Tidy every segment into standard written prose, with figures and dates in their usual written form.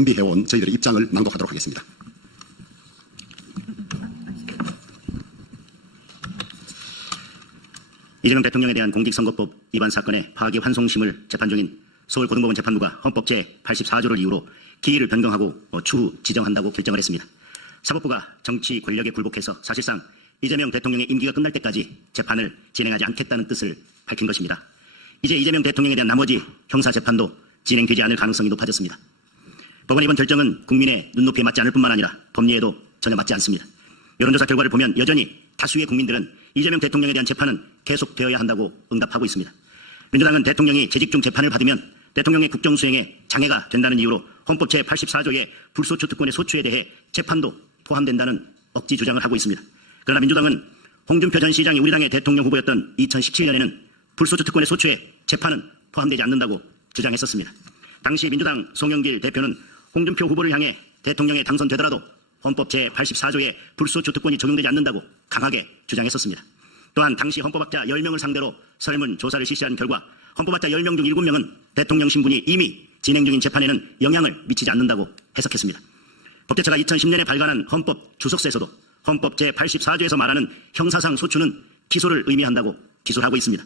준비해온 저희들의 입장을 낭독하도록 하겠습니다. 이재명 대통령에 대한 공직선거법 위반 사건의 파기환송심을 재판 중인 서울고등법원 재판부가 헌법 제84조를 이유로 기일을 변경하고 추후 지정한다고 결정을 했습니다. 사법부가 정치 권력에 굴복해서 사실상 이재명 대통령의 임기가 끝날 때까지 재판을 진행하지 않겠다는 뜻을 밝힌 것입니다. 이제 이재명 대통령에 대한 나머지 형사재판도 진행되지 않을 가능성이 높아졌습니다. 법원의 이번 결정은 국민의 눈높이에 맞지 않을 뿐만 아니라 법리에도 전혀 맞지 않습니다. 여론조사 결과를 보면 여전히 다수의 국민들은 이재명 대통령에 대한 재판은 계속되어야 한다고 응답하고 있습니다. 민주당은 대통령이 재직 중 재판을 받으면 대통령의 국정수행에 장애가 된다는 이유로 헌법 제84조의 불소추 특권의 소추에 대해 재판도 포함된다는 억지 주장을 하고 있습니다. 그러나 민주당은 홍준표 전 시장이 우리 당의 대통령 후보였던 2017년에는 불소추 특권의 소추에 재판은 포함되지 않는다고 주장했었습니다. 당시 민주당 송영길 대표는 홍준표 후보를 향해 대통령에 당선되더라도 헌법 제84조의 불소추 특권이 적용되지 않는다고 강하게 주장했었습니다. 또한 당시 헌법학자 10명을 상대로 설문조사를 실시한 결과 헌법학자 10명 중 7명은 대통령 신분이 이미 진행 중인 재판에는 영향을 미치지 않는다고 해석했습니다. 법제처가 2010년에 발간한 헌법 주석서에서도 헌법 제84조에서 말하는 형사상 소추는 기소를 의미한다고 기소를 하고 있습니다.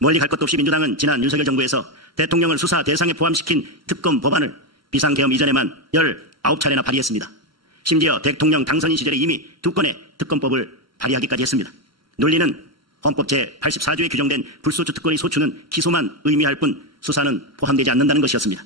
멀리 갈 것도 없이 민주당은 지난 윤석열 정부에서 대통령을 수사 대상에 포함시킨 특검 법안을 비상계엄 이전에만 19차례나 발의했습니다. 심지어 대통령 당선인 시절에 이미 2건의 특검법을 발의하기까지 했습니다. 논리는 헌법 제84조에 규정된 불소추 특권의 소추는 기소만 의미할 뿐 수사는 포함되지 않는다는 것이었습니다.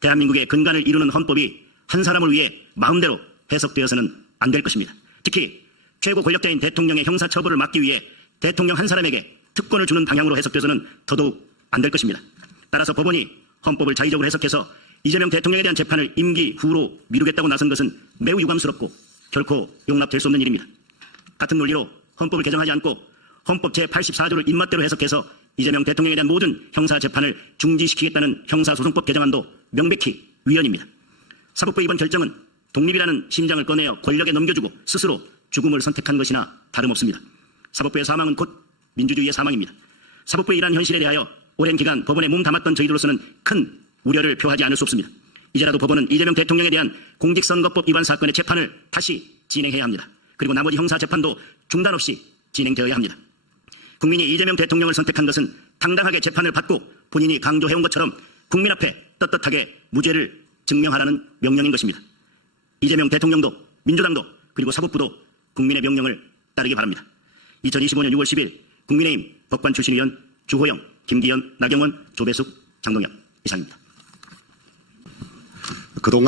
대한민국의 근간을 이루는 헌법이 한 사람을 위해 마음대로 해석되어서는 안 될 것입니다. 특히 최고 권력자인 대통령의 형사처벌을 막기 위해 대통령 한 사람에게 특권을 주는 방향으로 해석되어서는 더더욱 안 될 것입니다. 따라서 법원이 헌법을 자의적으로 해석해서 이재명 대통령에 대한 재판을 임기 후로 미루겠다고 나선 것은 매우 유감스럽고 결코 용납될 수 없는 일입니다. 같은 논리로 헌법을 개정하지 않고 헌법 제84조를 입맛대로 해석해서 이재명 대통령에 대한 모든 형사재판을 중지시키겠다는 형사소송법 개정안도 명백히 위헌입니다. 사법부의 이번 결정은 독립이라는 심장을 꺼내어 권력에 넘겨주고 스스로 죽음을 선택한 것이나 다름없습니다. 사법부의 사망은 곧 민주주의의 사망입니다. 사법부의 이러한 현실에 대하여 오랜 기간 법원에 몸 담았던 저희들로서는 큰 우려를 표하지 않을 수 없습니다. 이제라도 법원은 이재명 대통령에 대한 공직선거법 위반 사건의 재판을 다시 진행해야 합니다. 그리고 나머지 형사재판도 중단 없이 진행되어야 합니다. 국민이 이재명 대통령을 선택한 것은 당당하게 재판을 받고 본인이 강조해온 것처럼 국민 앞에 떳떳하게 무죄를 증명하라는 명령인 것입니다. 이재명 대통령도 민주당도 그리고 사법부도 국민의 명령을 따르기 바랍니다. 2025년 6월 10일 국민의힘 법관 출신 의원 주호영, 김기현, 나경원, 조배숙, 장동혁 이상입니다. 그동안